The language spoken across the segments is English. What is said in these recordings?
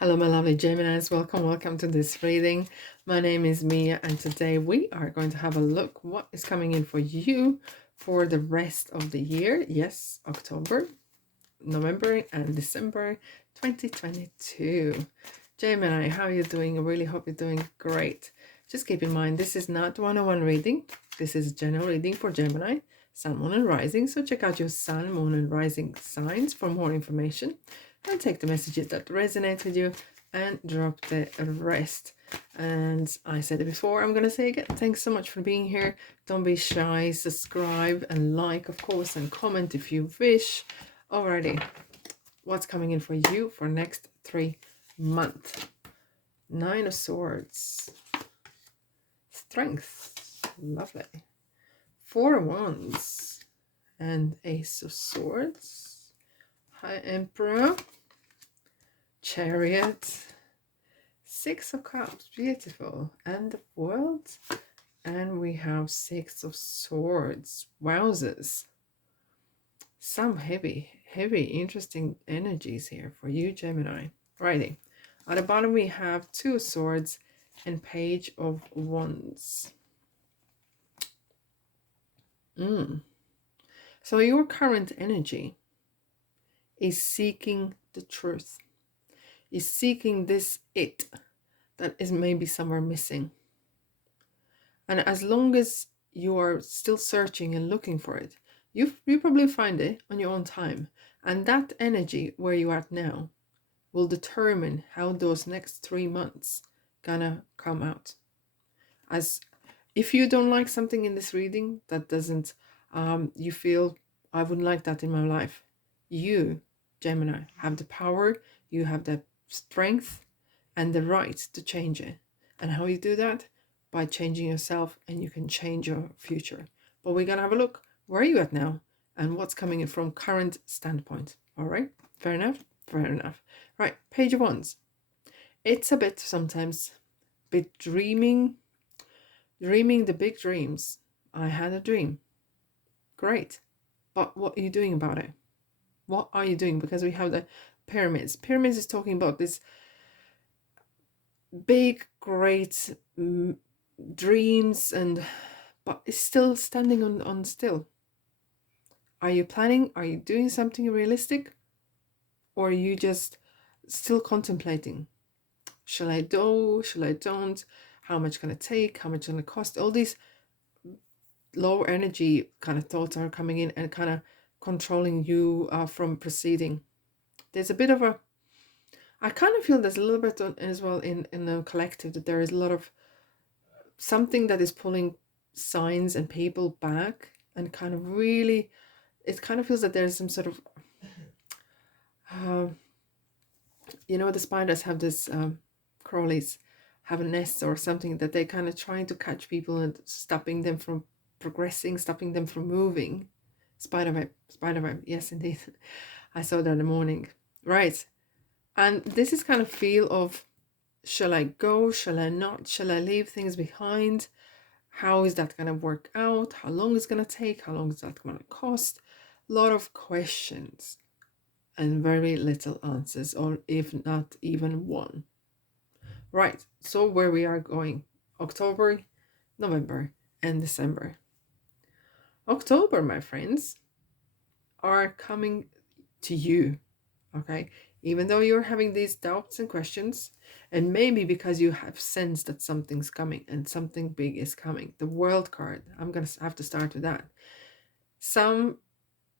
Hello, my lovely Geminis. Welcome to this reading. My name is Mia, and today we are going to have a look what is coming in for you for the rest of the year. Yes, October, November, and December 2022. Gemini, how are you doing? I really hope you're doing great. Just keep in mind, this is not 101 reading. This is a general reading for Gemini, Sun, Moon, and Rising. So check out your Sun, Moon, and Rising signs for more information. And take the messages that resonate with you and drop the rest. And I said it before, I'm going to say again, thanks so much for being here. Don't be shy, subscribe and like, of course, and comment if you wish. Alrighty, what's coming in for you for next 3 months? 9 of Swords. Strength. Lovely. 4 of Wands. And Ace of Swords. High Emperor, Chariot, 6 of Cups, beautiful, End of World, and we have 6 of Swords. Wowzers. Some heavy, interesting energies here for you, Gemini. Righty. At the bottom we have 2 of Swords and Page of Wands. So your current energy is seeking the truth, is seeking this it that is maybe somewhere missing. And as long as you are still searching and looking for it, you probably find it on your own time. And that energy where you are at now will determine how those next 3 months gonna come out. As if you don't like something in this reading that doesn't, you feel, I wouldn't like that in my life, you, Gemini, have the power, you have the strength and the right to change it. And how you do that? By changing yourself, and you can change your future. But we're gonna have a look, where are you at now and what's coming in from current standpoint. All right, fair enough. Right, Page of Wands. It's a bit sometimes dreaming the big dreams. I had a dream, great, but what are you doing about it? What are you doing? Because we have the pyramids. Pyramids is talking about this big, great dreams, but it's still standing on still. Are you planning? Are you doing something realistic? Or are you just still contemplating? Shall I do? Shall I don't? How much can it take? How much can it cost? All these low energy kind of thoughts are coming in and kind of controlling you from proceeding. There's a bit of a, I kind of feel there's a little bit as well in the collective, that there is a lot of something that is pulling signs and people back, and kind of really, it kind of feels that there's some sort of, the spiders have this, crawlies have a nest or something, that they kind of trying to catch people and stopping them from progressing, stopping them from moving. Spider web, yes indeed. I saw that in the morning, right? And this is kind of feel of, shall I go, shall I not, shall I leave things behind? How is that going to work out? How long is it going to take? How long is that going to cost? A lot of questions and very little answers, or if not even one. Right, so where we are going, October, November, and December. October, my friends, are coming to you, okay? Even though you're having these doubts and questions, and maybe because you have sensed that something's coming and something big is coming. The World card, I'm going to have to start with that. Some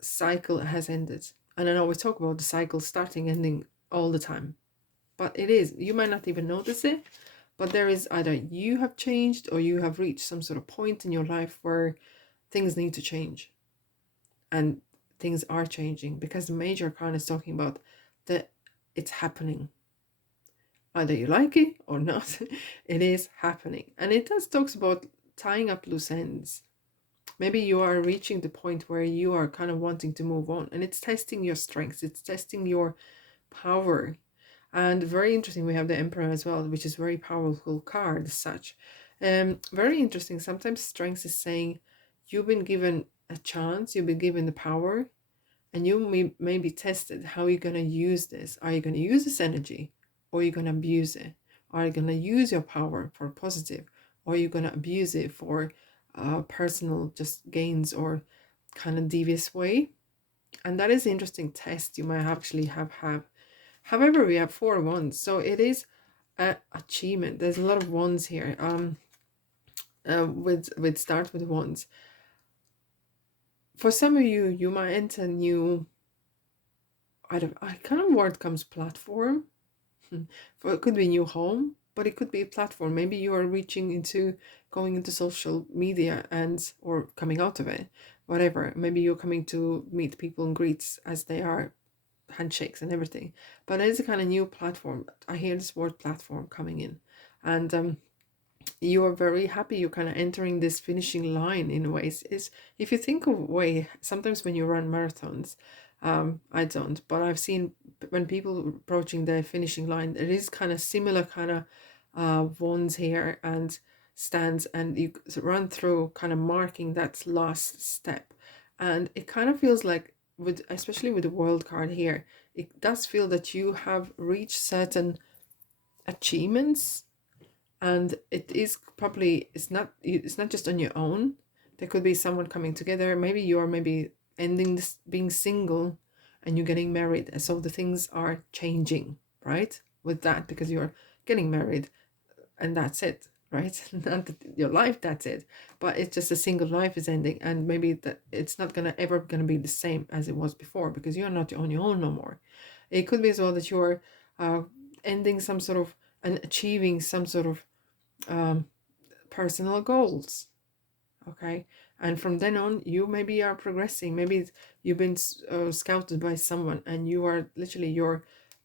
cycle has ended. And I know we talk about the cycle starting, ending all the time. But it is, you might not even notice it, but there is either you have changed or you have reached some sort of point in your life where things need to change. And things are changing, because the Major Arcana is talking about that it's happening. Either you like it or not, it is happening. And it does talks about tying up loose ends. Maybe you are reaching the point where you are kind of wanting to move on, and it's testing your strengths, it's testing your power. And very interesting, we have the Emperor as well, which is very powerful card as such. Very interesting. Sometimes strength is saying you've been given a chance, you've been given the power, and you may be tested. How are you going to use this? Are you going to use this energy, or you're going to abuse it? Are you going to use your power for positive, or are you going to abuse it for personal just gains or kind of devious way? And that is an interesting test you might actually have. However, we have 4 wands, so it is an achievement. There's a lot of wands here. With start with wands. For some of you, you might enter new, I kind of word comes platform. For it could be new home, but it could be a platform. Maybe you are going into social media or coming out of it, whatever. Maybe you're coming to meet people and greets as they are, handshakes and everything. But it's a kind of new platform. I hear this word platform coming in, and you are very happy. You're kind of entering this finishing line in ways. Is if you think of way, sometimes when you run marathons, I don't, but I've seen when people approaching the finishing line, it is kind of similar kind of wands here and stands, and you run through kind of marking that last step. And it kind of feels like, especially with the world card here, it does feel that you have reached certain achievements, and it is probably, it's not just on your own. There could be someone coming together. Maybe you're ending this being single and you're getting married, and so the things are changing, right, with that, because you're getting married and that's it, right? Not that your life, that's it, but it's just a single life is ending, and maybe that it's not ever gonna be the same as it was before, because you're not on your own no more. It could be as well that you're ending some sort of and achieving some sort of personal goals. Okay, and from then on you maybe are progressing. Maybe you've been scouted by someone, and you are literally, your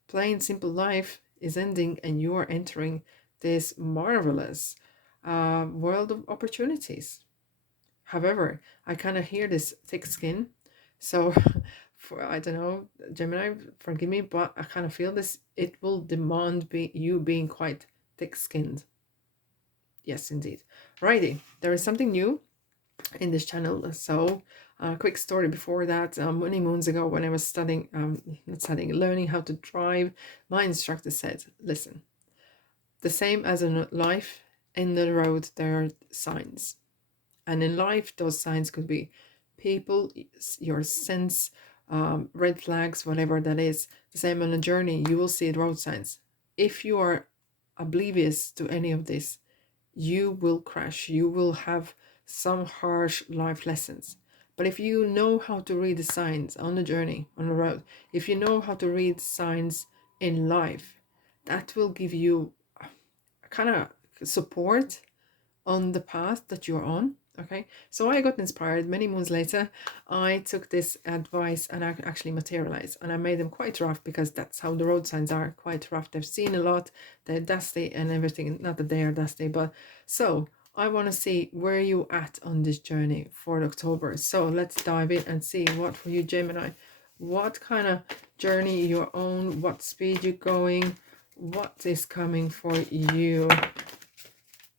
plain simple life is ending, and you are entering this marvelous world of opportunities. However, I kind of hear this thick skin, so for, I don't know, Gemini, forgive me, but I kind of feel this, it will demand you being quite thick-skinned. Yes, indeed. Righty, there is something new in this channel. So quick story before that. Many moons ago, when I was learning how to drive, my instructor said, listen, the same as in life, in the road there are signs, and in life those signs could be people, your sense, red flags, whatever that is. The same on a journey, you will see road signs. If you are oblivious to any of this, you will crash. You will have some harsh life lessons. But if you know how to read the signs on the journey, on the road, if you know how to read signs in life, that will give you kind of support on the path that you're on. Okay, so I got inspired. Many moons later, I took this advice and I actually materialized, and I made them quite rough, because that's how the road signs are, quite rough. They've seen a lot, they're dusty and everything. Not that they are dusty, but so I want to see where you at on this journey for October. So let's dive in and see what for you, Gemini, what kind of journey you're on, what speed you're going, what is coming for you.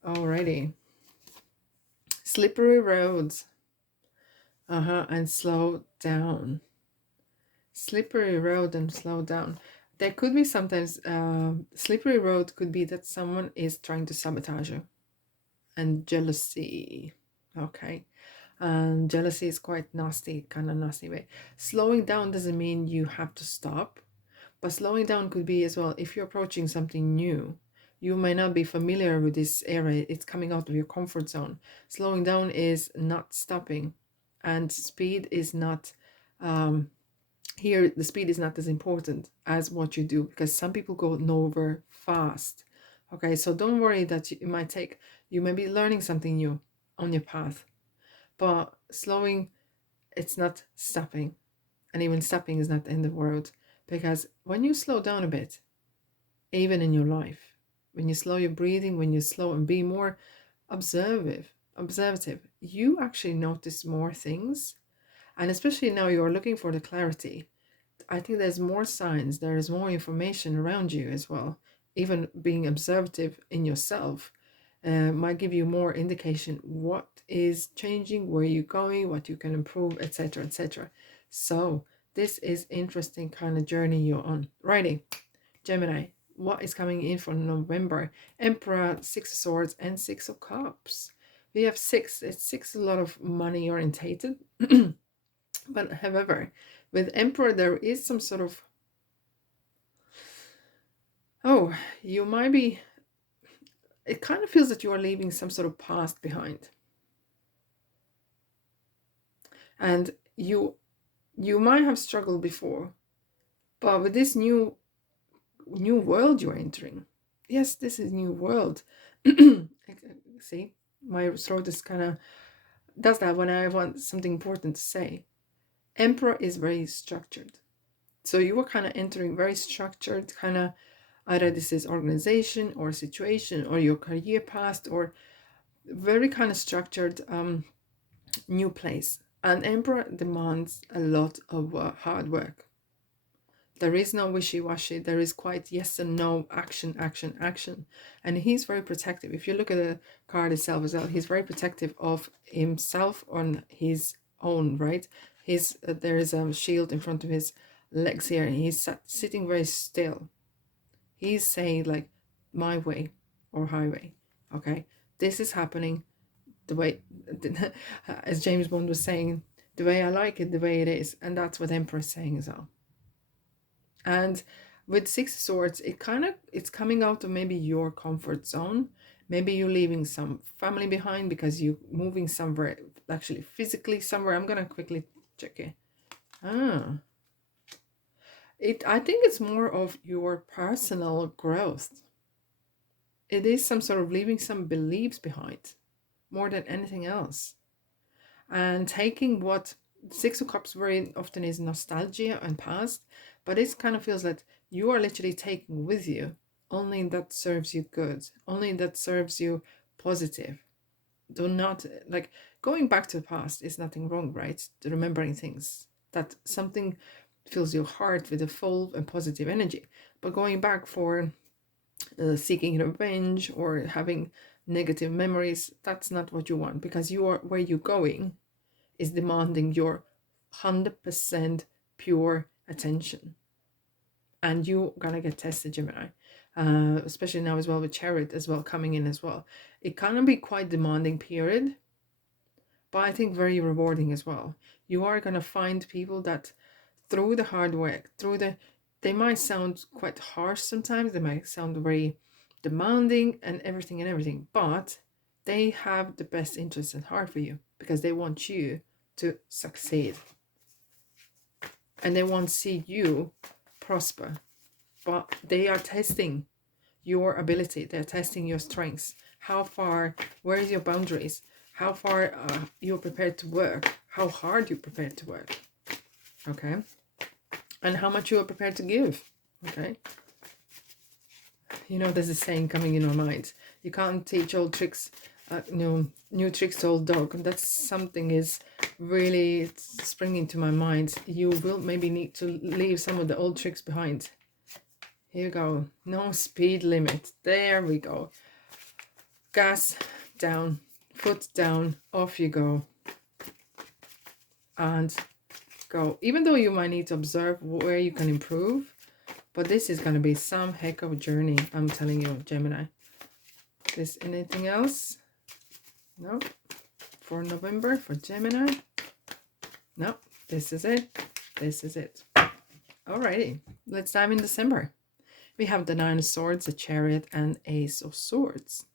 Alrighty. Slippery roads. And slow down. Slippery road and slow down. There could be sometimes, slippery road could be that someone is trying to sabotage you. And jealousy. Okay. And jealousy is quite nasty, kind of nasty way. Slowing down doesn't mean you have to stop. But slowing down could be as well, if you're approaching something new, you may not be familiar with this area, it's coming out of your comfort zone. Slowing down is not stopping, and speed is not, here the speed is not as important as what you do, because some people go nowhere fast. Okay, so don't worry that you may be learning something new on your path, but slowing, it's not stopping, and even stopping is not the end of the world. Because when you slow down a bit, even in your life, when you slow your breathing, when you slow and be more observative, you actually notice more things. And especially now you're looking for the clarity. I think there's more signs, there is more information around you as well. Even being observative in yourself might give you more indication what is changing, where you're going, what you can improve, etc., etc. So this is interesting kind of journey you're on. Righty, Gemini, what is coming in for November. Emperor, Six of Swords, and Six of Cups. We have six. It's six, a lot of money orientated. But however, with Emperor, there is some sort of, oh, you might be, it kind of feels that you are leaving some sort of past behind. And you might have struggled before, but with this new world you're entering, yes, this is new world. See, my throat is kind of does that when I want something important to say. Emperor is very structured, so you were kind of entering very structured, kind of, either this is organization or situation or your career past, or very kind of structured new place. And Emperor demands a lot of hard work. There is no wishy-washy. There is quite yes and no, action, action, action. And he's very protective. If you look at the card itself as well, he's very protective of himself on his own, right? There is a shield in front of his legs here, and he's sitting very still. He's saying, like, my way or highway, okay? This is happening the way, as James Bond was saying, the way I like it, the way it is. And that's what Emperor is saying as well. And with Six of Swords, it's coming out of maybe your comfort zone. Maybe you're leaving some family behind because you're moving somewhere, actually physically somewhere. I'm gonna quickly check it. I think it's more of your personal growth. It is some sort of leaving some beliefs behind, more than anything else. And taking what Six of Cups very often is nostalgia and past, but it kind of feels that you are literally taking with you only that serves you good, only that serves you positive. Do not, like, going back to the past is nothing wrong, right? Remembering things, that something fills your heart with a full and positive energy. But going back for seeking revenge or having negative memories, that's not what you want, because where you're going is demanding your 100% pure attention. And you're gonna get tested, Gemini, especially now as well with Chariot as well coming in as well. It can be quite demanding period, but I think very rewarding as well. You are gonna find people that through the hard work, they might sound quite harsh sometimes, they might sound very demanding and everything, but they have the best interest at heart for you, because they want you to succeed. And they want to see you prosper. But they are testing your ability. They're testing your strengths. How far, where is your boundaries? How far you're prepared to work. How hard you're prepared to work. Okay. And how much you are prepared to give. Okay. You know, there's a saying coming in our minds. You can't teach old tricks, new tricks to old dog. And that's something is really springing to my mind. You will maybe need to leave some of the old tricks behind. Here you go. No speed limit. There we go. Gas down, foot down, off you go. And go. Even though you might need to observe where you can improve, but this is going to be some heck of a journey, I'm telling you, Gemini. Is anything else? No. For November, for Gemini? No. This is it. This is it. Alrighty. Let's dive in December. We have the Nine of Swords, the Chariot, and Ace of Swords.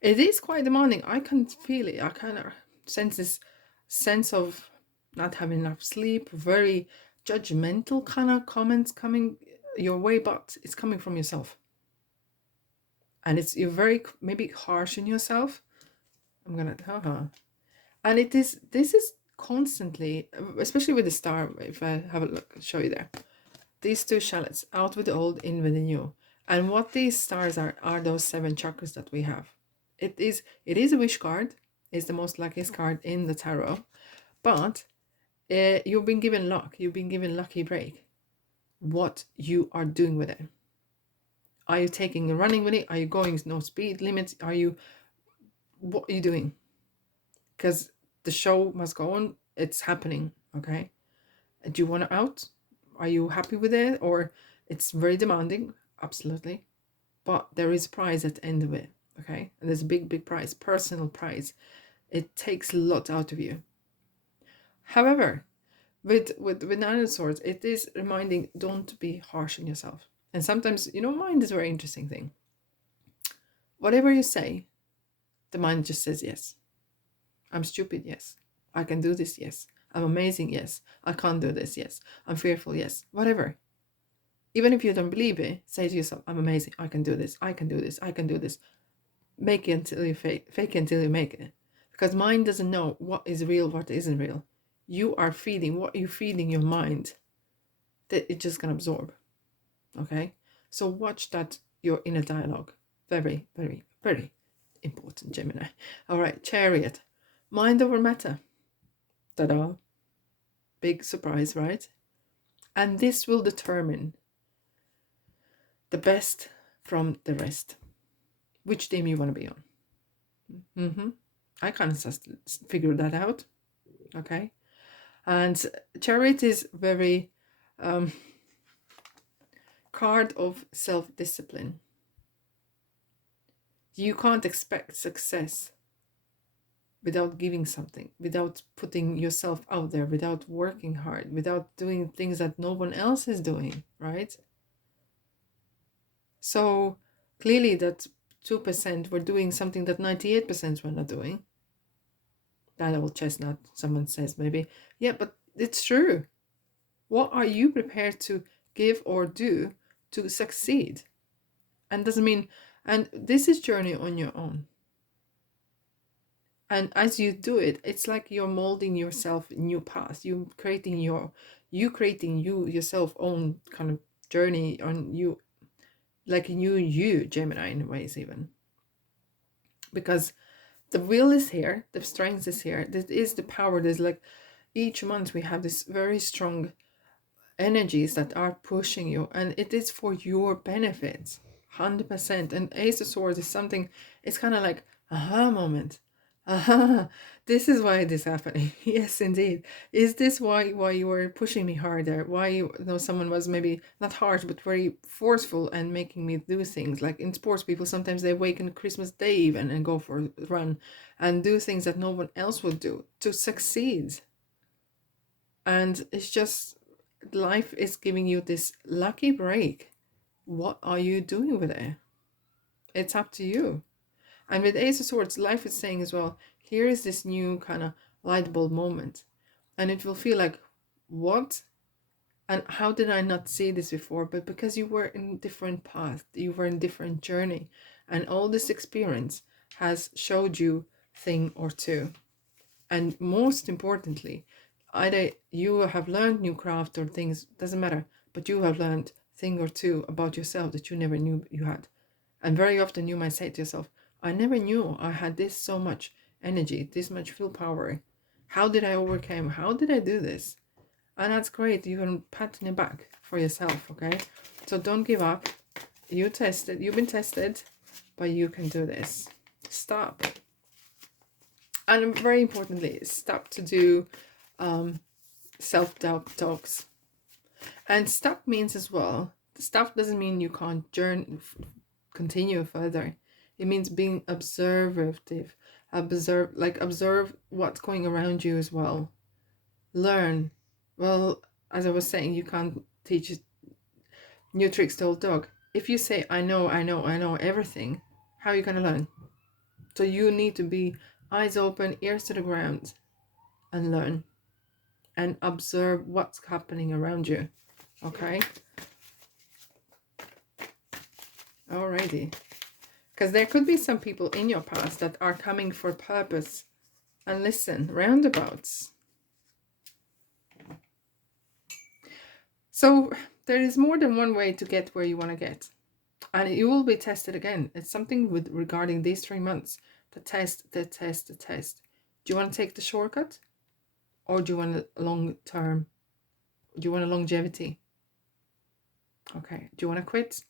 It is quite demanding. I can feel it. I kind of sense this sense of not having enough sleep, very judgmental kind of comments coming your way, but it's coming from yourself. And you're very maybe harsh in yourself. I'm gonna, and this is constantly, especially with the star, if I have a look, I'll show you there. These two shallots, out with the old, in with the new. And what these stars are those 7 chakras that we have. It is a wish card. It's the most luckiest card in the tarot. But you've been given luck. You've been given lucky break. What you are doing with it. Are you taking and running with it? Are you going no speed limits? What are you doing? Because the show must go on. It's happening, okay? Do you want to out? Are you happy with it? Or it's very demanding. absolutely. But there is a prize at the end of it, okay? And there's a big prize, personal prize. It takes a lot out of you. However, with Nine of Swords, it is reminding, don't be harsh on yourself. And sometimes, mind is a very interesting thing. Whatever you say, the mind just says yes. I'm stupid, yes. I can do this, yes. I'm amazing, yes. I can't do this, yes. I'm fearful, yes. Whatever. Even if you don't believe it, say to yourself, I'm amazing, I can do this, I can do this, I can do this. Make it until you fake it until you make it. Because mind doesn't know what is real, what isn't real. You are feeding what you're feeding your mind that it just can absorb. Okay? So watch that, your inner dialogue. Very, very, very important, Gemini. All right, Chariot. Mind over matter. Ta-da. Big surprise, right? And this will determine the best from the rest. Which team you want to be on. I kind of just figured that out. Okay. And Chariot is very card of self-discipline. You can't expect success without giving something, without putting yourself out there, without working hard, without doing things that no one else is doing, right? So clearly that 2% were doing something that 98% were not doing. That old chestnut, someone says maybe. Yeah, but it's true. What are you prepared to give or do to succeed? And doesn't mean, and this is journey on your own. And as you do it, it's like you're molding yourself new path. You creating yourself own kind of journey on you, like a new you, Gemini, in ways even. Because the will is here, the strength is here, that is the power. There's like each month we have this very strong energies that are pushing you, and it is for your benefits, 100%. And Ace of Swords is something, it's kind of like aha moment. Aha, this is why this is happening. Yes, indeed. Is this why you were pushing me harder? Why someone was maybe not harsh but very forceful and making me do things? Like in sports, people sometimes they wake on Christmas Day even and go for a run and do things that no one else would do to succeed. And it's just, life is giving you this lucky break. What are you doing with it? It's up to you. And with Ace of Swords, life is saying as well, here is this new kind of light bulb moment. And it will feel like, what? And how did I not see this before? But because you were in different path, you were in different journey. And all this experience has showed you thing or two. And most importantly, either you have learned new craft or things, doesn't matter, but you have learned thing or two about yourself that you never knew you had. And very often you might say to yourself, I never knew I had this so much energy, this much willpower. How did I overcome? How did I do this? And that's great. You can pat on the back for yourself, okay? So don't give up. You tested, you've been tested, but you can do this. Stop. And very importantly, stop to do self-doubt talks. And stop means as well, stop doesn't mean you can't continue further. It means being observative. Observe what's going around you as well. Learn. Well, as I was saying, you can't teach new tricks to old dog. If you say, I know everything, how are you going to learn? So you need to be eyes open, ears to the ground, and learn. And observe what's happening around you. Okay? Alrighty. Because there could be some people in your past that are coming for purpose. And listen, roundabouts. So there is more than one way to get where you want to get. And you will be tested again. It's something with regarding these 3 months. The test. Do you want to take the shortcut? Or do you want a long term? Do you want a longevity? Okay. Do you want to quit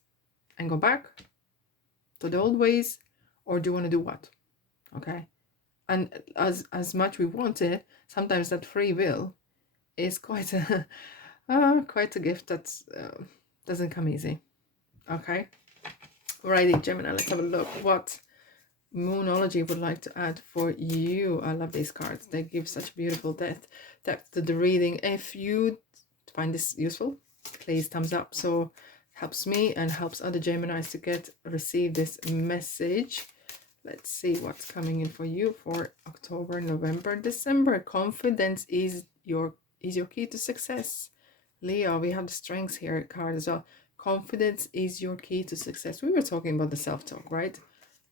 and go back to the old ways? Or do you want to do what? Okay. And as much we want it, sometimes that free will is quite a gift that doesn't come easy. Okay. Alrighty, Gemini, let's have a look what Moonology would like to add for you. I love these cards. They give such beautiful depth to the reading. If you find this useful, please thumbs up. So helps me and helps other Geminis to receive this message. Let's see what's coming in for you for October, November, December. Confidence is your key to success. Leo, we have the strengths here card as well. Confidence is your key to success. We were talking about the self-talk, right?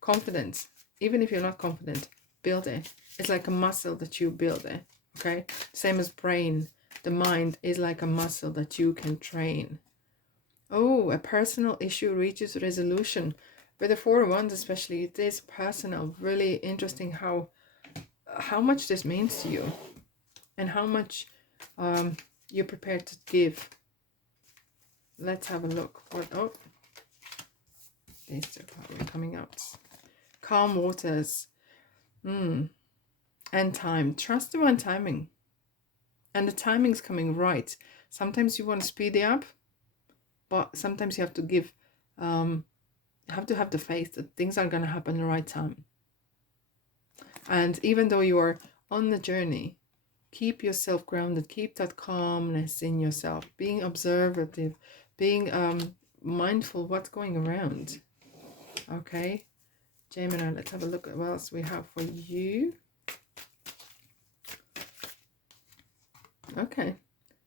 Confidence, even if you're not confident, build it. It's like a muscle that you build it. Okay, same as brain. The mind is like a muscle that you can train. Oh, a personal issue reaches resolution. With the 4 of Wands especially, it is personal. Really interesting how much this means to you and how much you're prepared to give. Let's have a look. Oh, these are probably coming out. Calm waters. And time. Trust divine timing. And the timing's coming right. Sometimes you want to speed it up, but sometimes you have to give, have to have the faith that things are going to happen in the right time. And even though you are on the journey, keep yourself grounded, keep that calmness in yourself, being observative, being mindful what's going around. Okay, Gemini, let's have a look at what else we have for you. Okay,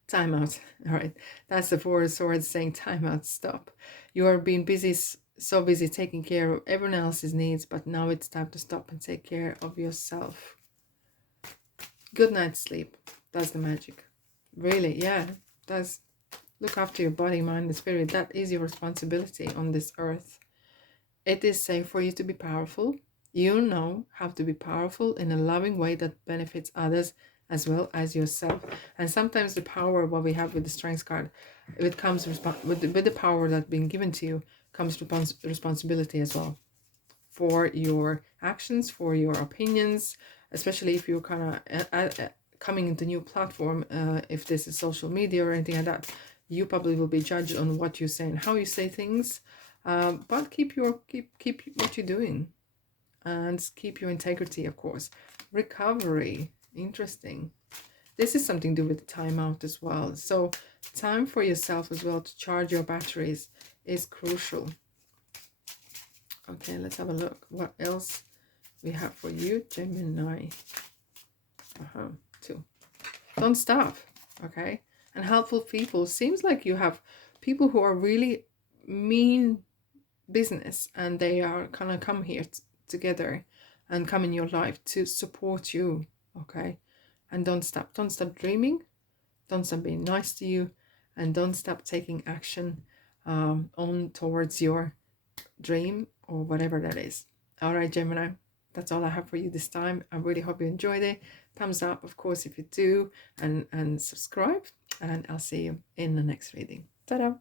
time out. All right, that's the 4 of Swords saying time out, stop. You are being busy, so busy taking care of everyone else's needs, but now it's time to stop and take care of yourself. Good night's sleep does the magic. Really, yeah, does. Look after your body, mind, and spirit. That is your responsibility on this earth. It is safe for you to be powerful. You know how to be powerful in a loving way that benefits others as well as yourself. And sometimes the power, what we have with the Strengths card, it comes with the power that's been given to you, comes responsibility as well for your actions, for your opinions, especially if you're kind of coming into new platform. If this is social media or anything like that, you probably will be judged on what you say and how you say things. But keep what you're doing and keep your integrity, of course. Recovery, interesting. This is something to do with the timeout as well. So time for yourself as well to charge your batteries is crucial. Okay, let's have a look. What else we have for you, Gemini? 2. Don't stop, okay? And helpful people. Seems like you have people who are really mean business and they are kind of come here together and come in your life to support you, okay? And don't stop dreaming, don't stop being nice to you, and don't stop taking action on towards your dream or whatever that is. All right, Gemini, that's all I have for you this time. I really hope you enjoyed it. Thumbs up, of course, if you do, and subscribe, and I'll see you in the next reading. Ta-da!